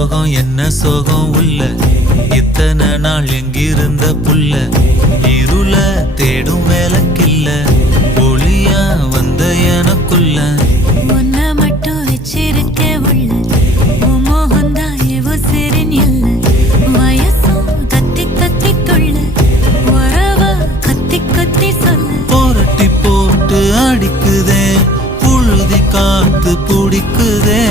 சோகம் என்ன சோகம் உள்ள இத்தனை நாள் எங்கிருந்த புல்ல இருள தேடும் வேலைக்கில்ல ஒளியா வந்த எனக்குள்ள உன்னை மட்டும் வச்சிருக்க உள்ள உன் மோகந்தான் எவோ சிறின் எல்ல வயசும் கத்தி கத்தி கொள்ள உறவ கத்தி கத்தி சொல்ல போரட்டி போட்டு அடிக்குதே புழுதி காத்து பிடிக்குதே